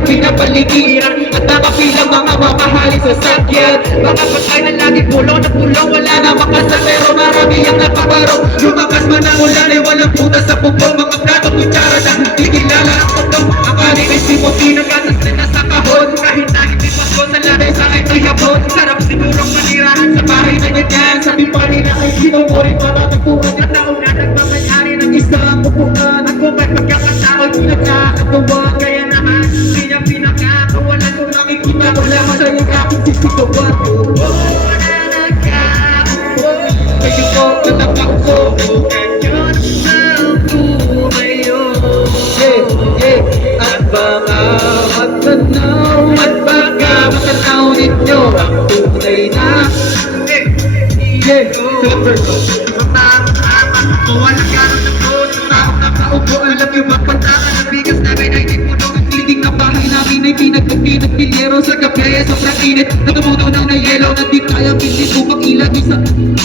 at pinapaligiran. At napapilang mga mamahaling sasakyan. Mga patay na lagi pulong na pulong, wala na makasal pero marami ang napaparo. Lumakas man ang ulan ay walang putas sa pupong. Mga plato, kutsara na di kilala ang pagdong. Ang kanin ay simuti ng gatas na sa kahon. Kahit na hindi pasko sa lanay sa akin ay hapon. Sarap sigurong manirahan sa bahay na ganyan. Sabi pa rin na ay sinuburin matatagpuan. At taong na nagmamayari ng isang upuan. Ako may pagkakataon pinagkakatawa. Kaya naman hindi niya pinakakawalan. Kung nakikita ko lamang sa iyong aking sisiguan. Wala nagkakawa. Kayo ko natakak ko. Ganyan ang buhay yun. At baka matanaw. At baka matanaw ninyo ang tunay na. Walang gano'n na po. Nakaupo ang labi. Magpantangan ang bigas namin ay di puno. Ang kliting ng bahay namin ay pinagpilero sa gabi. Sobrang init na tumunaw ng na yelo. Na di kaya pilit upang ilagay sa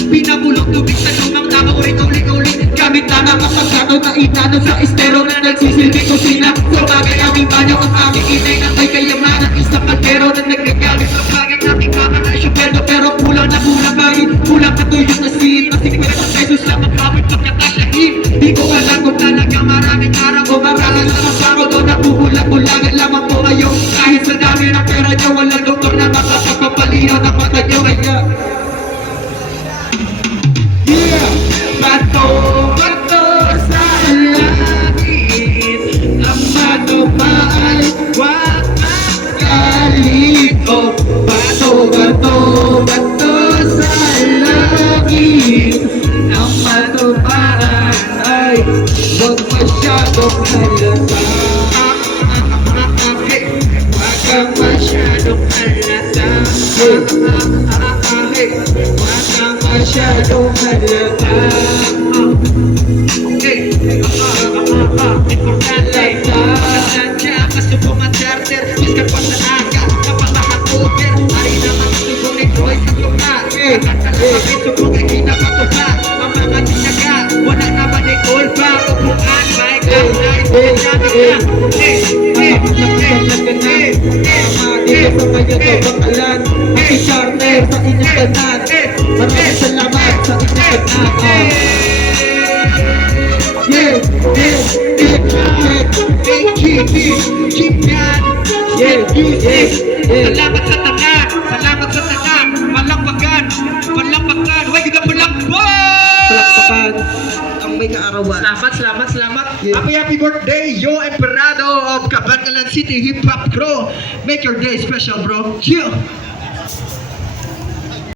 pinabulong tubig sa lumang tama. Ulit-ulit gamit lang ang pagkataw na inano sa estero na nagsisilbi kusina. So bagay aming banyo ang aming inay na may kayamanan. Isang kaldero na nagagamit sa bagay namin kama na isyuperdo. Pero kulang na kulang ba rin. Kulang na tuyos na sin. Masing pera sa pesos lang magkawin pagkakasyahin. Di ko alam kung talaga maraming araw o maralan sa masakot o nabubulag-bulagan lamang po kayo. Kahit sa dami ng pera nyo, walang doktor na makapagpapalihan ng mata nyo. Kaya bato, bato sa langit. Ang bato pa ay wag magkalito. Bato, bato, bato sa langit. Ang bato pa ay wag masyadong halata. Wag kang masyadong halata. Wag kang masyadong halata. Importante, masadya, kasubong ang charter. Miskan pa sa aga, kapag makakover. Ari naman subong ni Troy sa lugar. Kakatalaman subong ay kinapatupad. Ang mga tinaga, wala naman ay kolba. Upuan, may kanay, pinagdami ka. Dito sa kayo to bakalan. Happy charter sa inyong tanan. Maraming salamat sa inyong tanan. Salamat sa tanga, salamat sa tanga. Palakpakan, palakpakan. Huwag ka palakpak. Palakpakan ang may kaarawan. Salamat. Happy birthday, Yo Emperado of Cabangalan City Hip Hop Crew. Make your day special, bro. Chill.